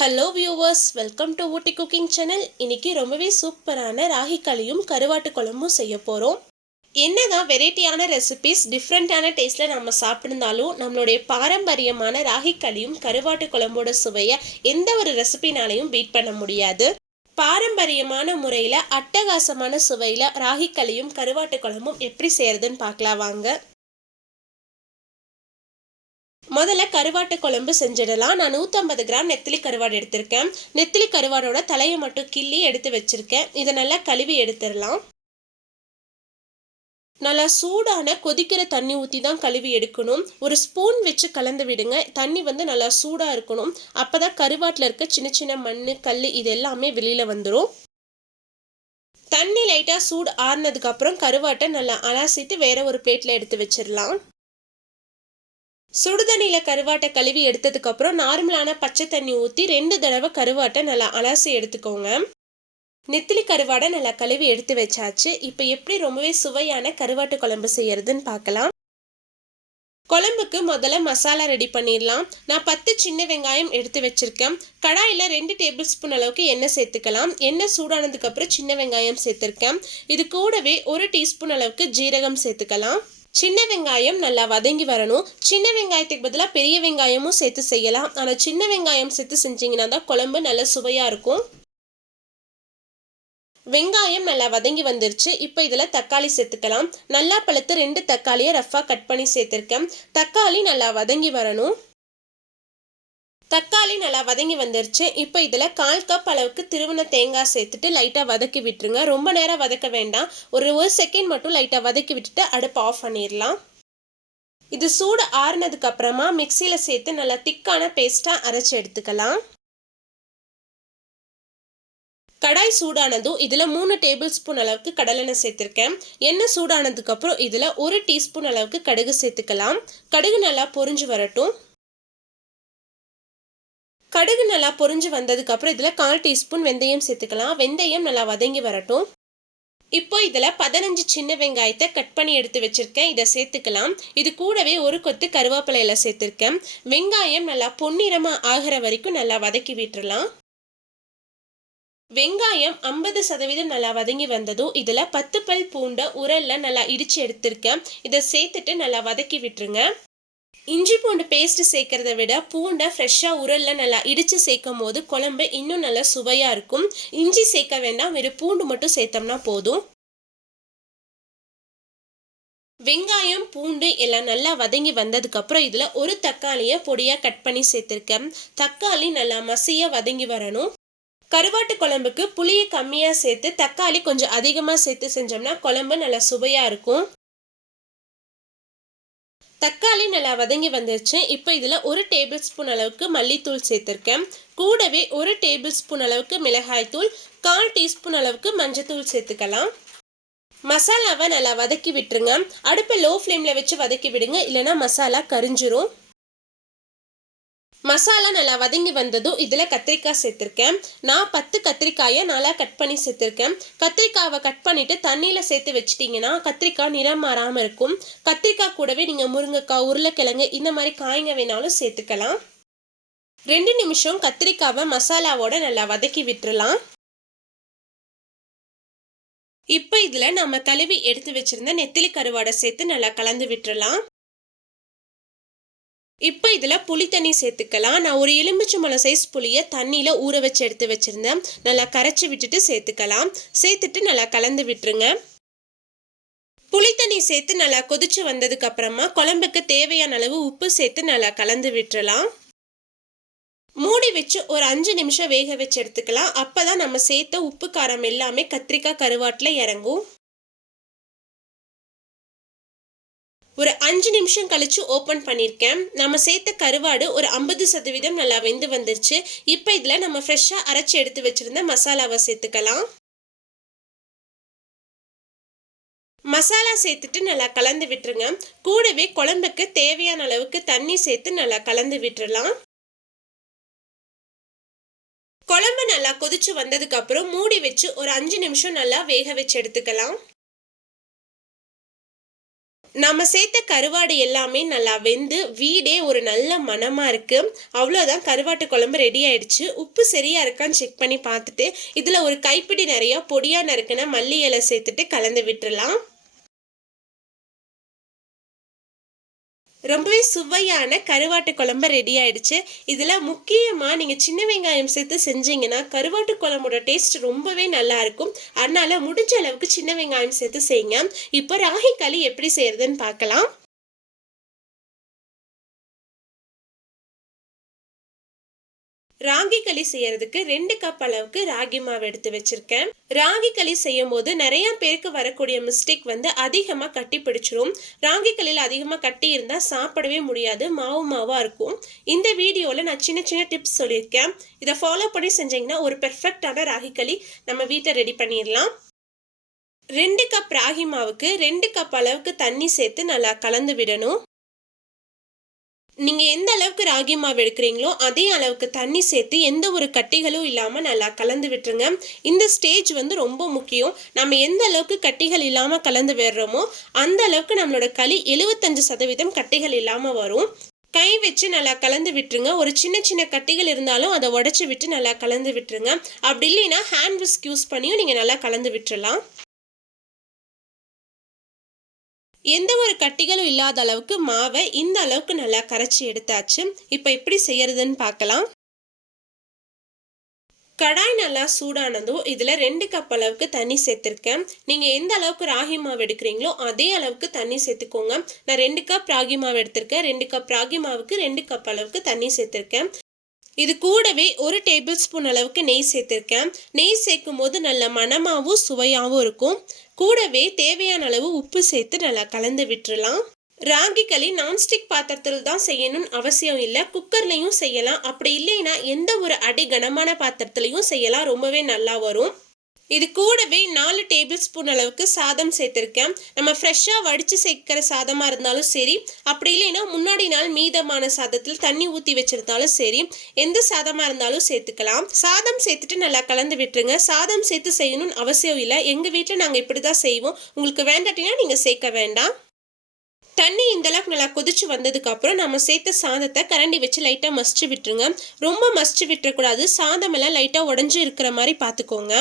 Hello viewers, welcome to Ooty cooking channel. இன்னைக்கு ரொம்பவே சூப்பரான ராகி களியும் கருவாட்டு குழம்பும் செய்ய போகிறோம். என்னதான் வெரைட்டியான ரெசிபிஸ் டிஃப்ரெண்ட்டான டேஸ்ட்டில் நம்ம சாப்பிட்ருந்தாலும் நம்மளுடைய பாரம்பரியமான ராகி களியும் கருவாட்டு குழம்போட சுவையை எந்த ஒரு ரெசிபினாலையும் பீட் பண்ண முடியாது. பாரம்பரியமான முறையில் அட்டகாசமான சுவையில் ராகி களியும் கருவாட்டு குழம்பும் எப்படி செய்யறதுன்னு பார்க்கலாம் வாங்க. முதல்ல கருவாட்டு குழம்பு செஞ்சிடலாம். நான் 150 கிராம் நெத்திலி கருவாடு எடுத்திருக்கேன். நெத்திலி கருவாடோட தலையை மட்டும் கிள்ளி எடுத்து வச்சிருக்கேன். இதை நல்லா கழுவி எடுத்துடலாம். நல்லா சூடான கொதிக்கிற தண்ணி ஊற்றி தான் கழுவி எடுக்கணும். ஒரு ஸ்பூன் வச்சு கலந்து விடுங்க. தண்ணி நல்லா சூடாக இருக்கணும். அப்போ தான் கருவாட்டில் இருக்க சின்ன சின்ன மண், கல் இது எல்லாமே வெளியில் வந்துடும். தண்ணி லைட்டாக சூடு ஆறுனதுக்கப்புறம் கருவாட்டை நல்லா அலசிட்டு வேற ஒரு பிளேட்டில் எடுத்து வச்சிடலாம். சுடுதண்ணியில் கருவாட்டை கழுவி எடுத்ததுக்கப்புறம் நார்மலான பச்சை தண்ணி ஊற்றி 2 தடவை கருவாட்டை நல்லா அலசி எடுத்துக்கோங்க. நெத்திலி கருவாடை நல்லா கழுவி எடுத்து வச்சாச்சு. இப்போ எப்படி ரொம்பவே சுவையான கருவாட்டு குழம்பு செய்யறதுன்னு பார்க்கலாம். குழம்புக்கு முதல்ல மசாலா ரெடி பண்ணிடலாம். நான் 10 சின்ன வெங்காயம் எடுத்து வச்சிருக்கேன். கடாயில் 2 டேபிள் ஸ்பூன் அளவுக்கு எண்ணெய் சேர்த்துக்கலாம். எண்ணெய் சூடானதுக்கப்புறம் சின்ன வெங்காயம் சேர்த்துருக்கேன். இது கூடவே 1 டீஸ்பூன் அளவுக்கு ஜீரகம் சேர்த்துக்கலாம். சின்ன வெங்காயம் நல்லா வதங்கி வரணும். சின்ன வெங்காயத்துக்கு பதிலாக பெரிய வெங்காயமும் சேர்த்து செய்யலாம். ஆனால் சின்ன வெங்காயம் சேர்த்து செஞ்சீங்கன்னா தான் குழம்பு நல்லா சுவையாக இருக்கும். வெங்காயம் நல்லா வதங்கி வந்துருச்சு. இப்போ இதில் தக்காளி சேர்த்துக்கலாம். நல்லா பழுத்து 2 தக்காளியை ரஃபாக கட் பண்ணி சேர்த்துருக்கேன். தக்காளி நல்லா வதங்கி வரணும். தக்காளி நல்லா வதங்கி வந்துருச்சு. இப்போ இதில் 1/4 கப் அளவுக்கு திருவன தேங்காய் சேர்த்துட்டு லைட்டாக வதக்கி விட்டுருங்க. ரொம்ப நேரம் வதக்க வேண்டாம். ஒரு செகண்ட் மட்டும் லைட்டாக வதக்கி விட்டுட்டு அடுப்பு ஆஃப் பண்ணிடலாம். இது சூடு ஆறுனதுக்கு அப்புறமா மிக்சியில் சேர்த்து நல்லா திக்கான பேஸ்ட்டாக அரைச்சி எடுத்துக்கலாம். கடாய் சூடானதும் இதில் 3 டேபிள் ஸ்பூன் அளவுக்கு கடலெண்ணெய் சேர்த்துருக்கேன். எண்ணெய் சூடானதுக்கப்புறம் இதில் 1 டீஸ்பூன் அளவுக்கு கடுகு சேர்த்துக்கலாம். கடுகு நல்லா பொரிஞ்சு வரட்டும். கடுகு நல்லா பொரிஞ்சு வந்ததுக்கப்புறம் இதில் 1/4 டீஸ்பூன் வெந்தயம் சேர்த்துக்கலாம். வெந்தயம் நல்லா வதங்கி வரட்டும். இப்போ இதில் 15 சின்ன வெங்காயத்தை கட் பண்ணி எடுத்து வச்சிருக்கேன். இதை சேர்த்துக்கலாம். இது கூடவே ஒரு கொத்து கருவேப்பிலையில சேர்த்துருக்கேன். வெங்காயம் நல்லா பொன்னிறமாக ஆகிற வரைக்கும் நல்லா வதக்கி விட்டுறலாம். வெங்காயம் 50% நல்லா வதங்கி வந்ததும் இதில் 10 பல் பூண்டை உரலில் நல்லா இடித்து எடுத்திருக்கேன். இதை சேர்த்துட்டு நல்லா வதக்கி விட்டுருங்க. இஞ்சி பூண்டு பேஸ்ட் சேர்க்கறத விட பூண்டை ஃப்ரெஷ்ஷாக உரலில் நல்லா இடித்து சேர்க்கும் போது குழம்பு இன்னும் நல்லா சுவையாக இருக்கும். இஞ்சி சேர்க்க வேண்டாம், வெறும் பூண்டு மட்டும் சேர்த்தோம்னா போதும். வெங்காயம் பூண்டு எல்லாம் நல்லா வதங்கி வந்ததுக்கப்புறம் இதில் ஒரு தக்காளியை பொடியாக கட் பண்ணி சேர்த்துருக்கேன். தக்காளி நல்லா மசியாக வதங்கி வரணும். கருவாட்டு குழம்புக்கு புளியை கம்மியாக சேர்த்து தக்காளி கொஞ்சம் அதிகமாக சேர்த்து செஞ்சோம்னா குழம்பு நல்லா சுவையாக இருக்கும். தக்காளி நல்லா வதங்கி வந்துருச்சு. இப்போ இதில் 1 டேபிள் ஸ்பூன் அளவுக்கு மல்லித்தூள் சேர்த்துருக்கேன். கூடவே 1 டேபிள் ஸ்பூன் அளவுக்கு மிளகாய்த்தூள், 1/4 டீஸ்பூன் அளவுக்கு மஞ்சத்தூள் சேர்த்துக்கலாம். மசாலாவை நல்லா வதக்கி விட்டுருங்க. அடுப்பை லோ ஃப்ளேமில் வச்சு வதக்கி விடுங்க, இல்லைன்னா மசாலா கரிஞ்சிரும். மசாலா நல்லா வதங்கி வந்ததும் இதில் கத்திரிக்காய் சேர்த்துருக்கேன். நான் 10 கத்திரிக்காயை நல்லா கட் பண்ணி சேர்த்துருக்கேன். கத்திரிக்காவை கட் பண்ணிவிட்டு தண்ணியில் சேர்த்து வச்சிட்டிங்கன்னா கத்திரிக்காய் நிறம் மாறாமல் இருக்கும். கத்திரிக்காய் கூடவே நீங்கள் முருங்கைக்காய், உருளைக்கிழங்கு இந்த மாதிரி காய்ங்க வேணாலும் சேர்த்துக்கலாம். 2 நிமிஷம் கத்திரிக்காவை மசாலாவோட நல்லா வதக்கி விட்டுறலாம். இப்போ இதில் நம்ம கழுவி எடுத்து வச்சிருந்த நெத்திலி கருவாடை சேர்த்து நல்லா கலந்து விட்டுறலாம். இப்போ இதில் புளி தண்ணி சேர்த்துக்கலாம். நான் ஒரு எலுமிச்சம்பழம் சைஸ் புளியை தண்ணியில் ஊற வச்சு எடுத்து வச்சுருந்தேன். நல்லா கரைச்சி விட்டுட்டு சேர்த்துக்கலாம். சேர்த்துட்டு நல்லா கலந்து விட்டுருங்க. புளி தண்ணி சேர்த்து நல்லா கொதிச்சு வந்ததுக்கு அப்புறமா குழம்புக்கு தேவையான அளவு உப்பு சேர்த்து நல்லா கலந்து விட்டுறலாம். மூடி வச்சு ஒரு 5 நிமிஷம் வேக வச்சு எடுத்துக்கலாம். அப்போ தான் நம்ம சேர்த்த உப்பு காரம் எல்லாமே கத்திரிக்காய் கருவாட்டில் இறங்கும். ஒரு 5 நிமிஷம் கழிச்சு ஓப்பன் பண்ணியிருக்கேன். நம்ம சேர்த்த கருவாடு ஒரு 50% நல்லா வெந்து வந்துருச்சு. இப்போ இதில் நம்ம ஃப்ரெஷ்ஷாக அரைச்சி எடுத்து வச்சிருந்த மசாலாவை சேர்த்துக்கலாம். மசாலா சேர்த்துட்டு நல்லா கலந்து விட்டுருங்க. கூடவே குழம்புக்கு தேவையான அளவுக்கு தண்ணி சேர்த்து நல்லா கலந்து விட்டுறலாம். குழம்பு நல்லா கொதிச்சு வந்ததுக்கு அப்புறம் மூடி வச்சு ஒரு 5 நிமிஷம் நல்லா வேக வச்சு எடுத்துக்கலாம். நம்ம சேர்த்த கருவாடு எல்லாமே நல்லா வெந்து வீடே ஒரு நல்ல மணமா இருக்கு. அவ்வளோதான், கருவாட்டு குழம்பு ரெடி ஆயிடுச்சு. உப்பு சரியா இருக்கான்னு செக் பண்ணி பார்த்துட்டு இதுல ஒரு கைப்பிடி நிறைய பொடியா நறுக்கின மல்லி இலை சேர்த்துட்டு கலந்து விட்டுறலாம். ரொம்பவே சுவையான கருவாட்டு குழம்பு ரெடி ஆயிடுச்சு. இதுல முக்கியமா நீங்க சின்ன வெங்காயம் சேர்த்து செஞ்சீங்கன்னா கருவாட்டு குழம்போட டேஸ்ட் ரொம்பவே நல்லா இருக்கும். அதனால முடிஞ்ச அளவுக்கு சின்ன வெங்காயம் சேர்த்து செய்யுங்க. இப்போ ராகி களி எப்படி செய்யறதுன்னு பார்க்கலாம். ராகி களி செய்யறதுக்கு 2 கப் அளவுக்கு ராகி மாவு எடுத்து வச்சிருக்கேன். ராகி களி செய்யும் போது நிறைய பேருக்கு வரக்கூடிய மிஸ்டேக் வந்து அதிகமா கட்டி பிடிச்சிரும். ராகி களியில அதிகமா கட்டி இருந்தா சாப்பிடவே முடியாது, மாவு மாவா இருக்கும். இந்த வீடியோல நான் சின்ன சின்ன டிப்ஸ் சொல்லியிருக்கேன். இதை ஃபாலோ பண்ணி செஞ்சீங்கன்னா ஒரு பெர்ஃபெக்டான ராகி களி நம்ம வீட்டை ரெடி பண்ணிடலாம். 2 கப் ராகி மாவுக்கு 2 கப் அளவுக்கு தண்ணி சேர்த்து நல்லா கலந்து விடணும். நீங்க எந்த அளவுக்கு ராகி மாவு எடுக்கிறீங்களோ அதே அளவுக்கு தண்ணி சேர்த்து எந்த ஒரு கட்டிகளும் இல்லாம நல்லா கலந்து விட்டுருங்க. இந்த ஸ்டேஜ் வந்து ரொம்ப முக்கியம். நம்ம எந்த அளவுக்கு கட்டிகள் இல்லாம கலந்து விடுறோமோ அந்த அளவுக்கு நம்மளோட களி 75% கட்டிகள் இல்லாம வரும். கை வச்சு நல்லா கலந்து விட்டுருங்க. ஒரு சின்ன சின்ன கட்டிகள் இருந்தாலும் அதை உடைச்சு விட்டு நல்லா கலந்து விட்டுருங்க. அப்படி இல்லைன்னா ஹேண்ட் விஸ்க் யூஸ் பண்ணியும் நீங்க நல்லா கலந்து விட்டுறலாம். எந்த ஒரு கட்டிகளும் இல்லாத அளவுக்கு மாவை இந்த அளவுக்கு நல்லா கரைச்சி எடுத்தாச்சு. இப்போ எப்படி செய்யறதுன்னு பார்க்கலாம். கடாய் நல்லா சூடானதும் இதில் 2 கப் அளவுக்கு தண்ணி சேர்த்துருக்கேன். நீங்கள் எந்த அளவுக்கு ராகி மாவு எடுக்கிறீங்களோ அதே அளவுக்கு தண்ணி சேர்த்துக்கோங்க. நான் 2 கப் ராகி மாவு எடுத்திருக்கேன். 2 கப் ராகி மாவுக்கு 2 கப் அளவுக்கு தண்ணி சேர்த்துருக்கேன். இது கூடவே 1 டேபிள் ஸ்பூன் அளவுக்கு நெய் சேர்த்துருக்கேன். நெய் சேர்க்கும் போது நல்ல மணமாகவும் சுவையாகவும் இருக்கும். கூடவே தேவையான அளவு உப்பு சேர்த்து நல்லா கலந்து விட்டுறலாம். ராகி களி நான்ஸ்டிக் பாத்திரத்தில் தான் செய்யணும்னு அவசியம் இல்லை, குக்கர்லையும் செய்யலாம். அப்படி இல்லைன்னா எந்த ஒரு அடி கனமான பாத்திரத்துலையும் செய்யலாம், ரொம்பவே நல்லா வரும். இது கூடவே 4 டேபிள் ஸ்பூன் அளவுக்கு சாதம் சேர்த்துருக்கேன். நம்ம ஃப்ரெஷ்ஷாக வடித்து சேர்க்கிற சாதமாக இருந்தாலும் சரி, அப்படி இல்லைன்னா முன்னாடி நாள் மீதமான சாதத்தில் தண்ணி ஊற்றி வச்சிருந்தாலும் சரி, எந்த சாதமாக இருந்தாலும் சேர்த்துக்கலாம். சாதம் சேர்த்துட்டு நல்லா கலந்து விட்டுருங்க. சாதம் சேர்த்து செய்யணும்னு அவசியம் இல்லை, எங்கள் வீட்டில் நாங்கள் இப்படி தான் செய்வோம். உங்களுக்கு வேண்டாட்டினா நீங்கள் சேர்க்க வேண்டாம். தண்ணி இந்த அளவுக்கு நல்லா கொதிச்சு வந்ததுக்கு அப்புறம் நம்ம சேர்த்த சாதத்தை கரண்டி வச்சு லைட்டாக மசிச்சு விட்டுருங்க. ரொம்ப மசிச்சு விட்டுறக்கூடாது, சாதம் எல்லாம் லைட்டாக உடஞ்சி இருக்கிற மாதிரி பார்த்துக்கோங்க.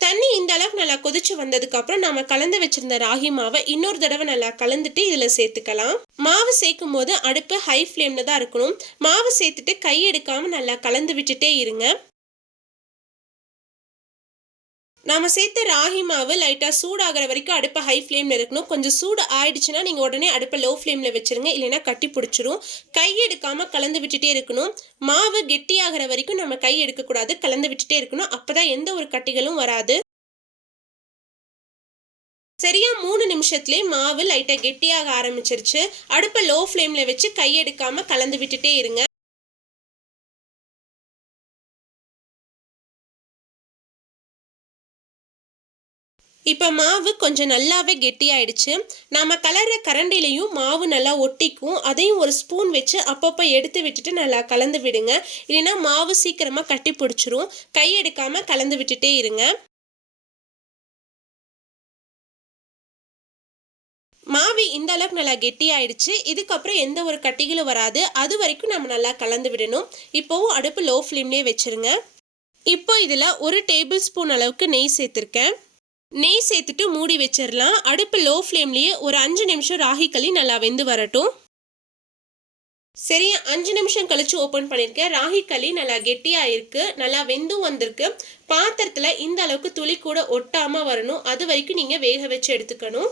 தண்ணி இந்த அளவுக்கு நல்லா கொதிச்சு வந்ததுக்கு அப்புறம் நம்ம கலந்து வச்சிருந்த ராகி மாவை இன்னொரு தடவை நல்லா கலந்துட்டு இதுல சேர்த்துக்கலாம். மாவு சேர்க்கும் போது அடுப்பு ஹை ஃப்ளேம்ல தான் இருக்கணும். மாவு சேர்த்துட்டு கை எடுக்காம நல்லா கலந்து விட்டுட்டே இருங்க. நாம சேர்த்த ராகி மாவு லைட்டா சூடாகிற வரைக்கும் அடுப்பை ஹை ஃப்ளேம்ல இருக்கணும். கொஞ்சம் சூடு ஆயிடுச்சுன்னா நீங்க உடனே அடுப்பை லோ ஃப்ளேம்ல வச்சிருங்க, இல்லைன்னா கட்டி பிடிச்சிரும். கை எடுக்காம கலந்து விட்டுட்டே இருக்கணும். மாவு கெட்டியாகிற வரைக்கும் நம்ம கை எடுக்கக்கூடாது, கலந்து விட்டுட்டே இருக்கணும். அப்பதான் எந்த ஒரு கட்டிகளும் வராது. சரியா 3 நிமிஷத்துலேயே மாவு லைட்டா கெட்டியாக ஆரம்பிச்சிருச்சு. அடுப்பை லோ ஃப்ளேம்ல வச்சு கையெடுக்காம கலந்து விட்டுட்டே இருங்க. இப்போ மாவு கொஞ்சம் நல்லாவே கெட்டியாயிடுச்சு. நாம கலர்ற கரண்டிலையும் மாவு நல்லா ஒட்டிக்கும். அதையும் ஒரு ஸ்பூன் வச்சு அப்பப்போ எடுத்து விட்டுட்டு நல்லா கலந்து விடுங்க, இல்லைன்னா மாவு சீக்கிரமா கட்டி பிடிச்சிரும். கை எடுக்காம கலந்து விட்டுட்டே இருங்க. மாவு இந்த அளவுக்கு நல்லா கெட்டியாயிடுச்சு. இதுக்கப்புறம் எந்த ஒரு கட்டிகளும் வராது. அது வரைக்கும் நம்ம நல்லா கலந்து விடணும். இப்போவும் அடுப்பு லோ ஃப்ளேம்லேயே வச்சிருங்க. இப்போ இதில் 1 டேபிள் ஸ்பூன் அளவுக்கு நெய் சேர்த்துருக்கேன். நெய் சேர்த்துட்டு மூடி வச்சிடலாம். அடுப்பு லோ ஃப்ளேம்லேயே ஒரு 5 நிமிஷம் ராகி களி நல்லா வெந்து வரட்டும். சரி, 5 நிமிஷம் கழிச்சு ஓப்பன் பண்ணியிருக்கேன். ராகி களி நல்லா கெட்டியாக இருக்கு, நல்லா வெந்தும் வந்திருக்கு. பாத்திரத்தில் இந்த அளவுக்கு துளி கூட ஒட்டாமல் வரணும், அது வரைக்கும் நீங்கள் வேக வச்சு எடுத்துக்கணும்.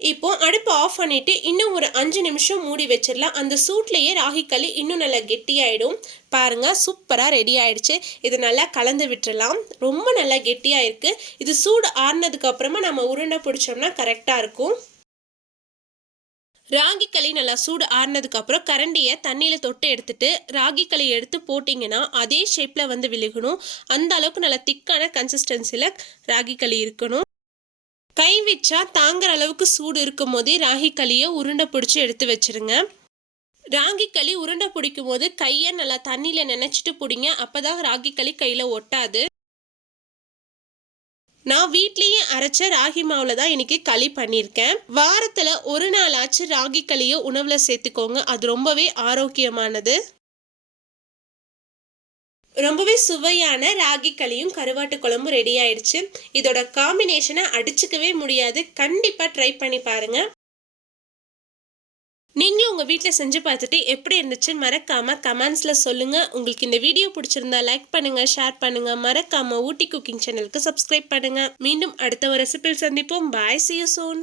இப்போ அடுப்பு ஆஃப் பண்ணிட்டு இன்னும் ஒரு 5 நிமிஷம் மூடி வச்சிடலாம். அந்த சூட்லேயே ராகி களி இன்னும் நல்லா கெட்டியாயிடும். பாருங்க, சூப்பராக ரெடி ஆயிடுச்சு. இது நல்லா கலந்து விட்டுறலாம். ரொம்ப நல்லா கெட்டியாக இருக்கு. இது சூடு ஆறுனதுக்கு அப்புறமா நம்ம உருண்டை பிடிச்சோம்னா கரெக்டாக இருக்கும். ராகி களி நல்லா சூடு ஆறுனதுக்கு அப்புறம் கரண்டியை தண்ணியில் தொட்டு எடுத்துட்டு ராகி களி எடுத்து போட்டிங்கன்னா அதே ஷேப்பில் வந்து விழுகணும். அந்த அளவுக்கு நல்லா திக்கான கன்சிஸ்டன்சியில் ராகி களி இருக்கணும். கை வச்சா தாங்குற அளவுக்கு சூடு இருக்கும் போதே ராகி களியை உருண்டை பிடிச்சி எடுத்து வச்சிருங்க. ராகி களி உருண்டை பிடிக்கும் போது கையை நல்லா தண்ணியில் நினைச்சிட்டு பிடிங்க, அப்பதான் ராகி களி கையில் ஒட்டாது. நான் வீட்லேயே அரைச்ச ராகி மாவில் தான் இன்னைக்கு களி பண்ணியிருக்கேன். வாரத்தில் ஒரு நாளாச்சும் ராகி களியை உணவில் சேர்த்துக்கோங்க, அது ரொம்பவே ஆரோக்கியமானது. ரொம்பவே சுவையான ராகி களியும் கருவாட்டு குழம்பும் ரெடி ஆயிடுச்சு. இதோட காம்பினேஷனை அடிச்சுக்கவே முடியாது. கண்டிப்பாக ட்ரை பண்ணி பாருங்க. நீங்களும் உங்கள் வீட்டில் செஞ்சு பார்த்துட்டு எப்படி இருந்துச்சுன்னு மறக்காமல் கமெண்ட்ஸில் சொல்லுங்கள். உங்களுக்கு இந்த வீடியோ பிடிச்சிருந்தா லைக் பண்ணுங்கள், ஷேர் பண்ணுங்கள். மறக்காமல் ஊட்டி குக்கிங் சேனலுக்கு சப்ஸ்கிரைப் பண்ணுங்கள். மீண்டும் அடுத்த ஒரு ரெசிபியில் சந்திப்போம். பாய், see you soon.